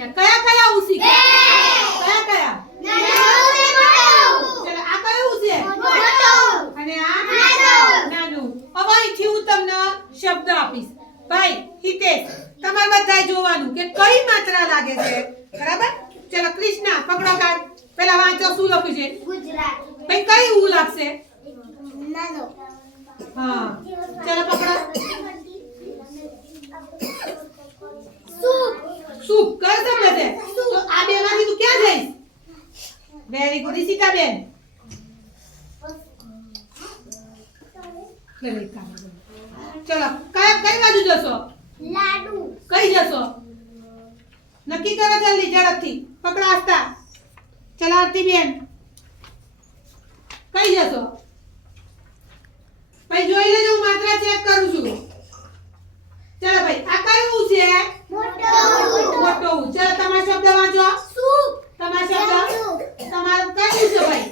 શીખ્યા. કયા કયા ઉ શીખ્યા? કયા ચલો આ કયું છે? અને આ નાનું. હવે અહીંથી હું તમને શબ્દ આપીશ. ભાઈ હિતેશ, તમારે બધાએ જોવાનું કે કઈ માત્રા લાગે છે. બરાબર? ચલો કૃષ્ણા પકડો કાર્ડ. પહેલા વાંચો શું લખ્યું છે? ગુજરાત. ભાઈ કઈ ઉ લાગશે? નાનો. હા ચલો પકડો. સૂપ. સૂપ કયો શબ્દ છે? તો આ બે માંથી તું ક્યાં જઈશ? વેરી ગુડ ઈશિતા બેન. ચલો કઈ બાજુ જશો? લાડુ. કઈ જશો? નક્કી કરો જલ્દી ઝડપથી. પકડો આસ્તા. ચલો આરતી બેન કઈ જશો? ભાઈ જોઈ લેજો હું માત્રા ચેક કરું છું. ચલો ભાઈ આ કયું છે? મોટો. મોટો ઉ. ચલો તમારો શબ્દ વાંચો. સૂપ. તમારો શબ્દ તમારું કયું છે ભાઈ?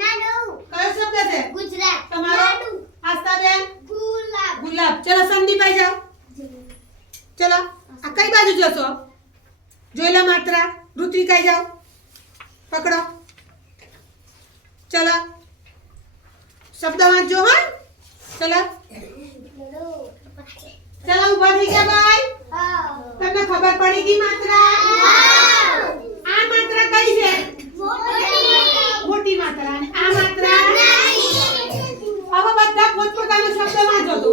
નાનો. કયો શબ્દ છે? ગુજરાત. તમારો લાડુ. આસ્તા બેન ગુલાબ. ગુલાબ. ચલો સંદીપાઈ જાઓ. ચલો આ કઈ બાજુ જશો? જોઈ લો માત્રા. ઋત્વિકાઈ જાઓ. પકડો. ચલો શબ્દ વાંચજો હા. ચલો ચલો ઊભા થઈ ગયા ભાઈ. તમને ખબર પડી ગઈ માત્રા? આ માત્રા કઈ છે? મોટી માત્રા. અને આ માત્રા? હવે બધા પોતપોતાનો શબ્દ વાંચો તો.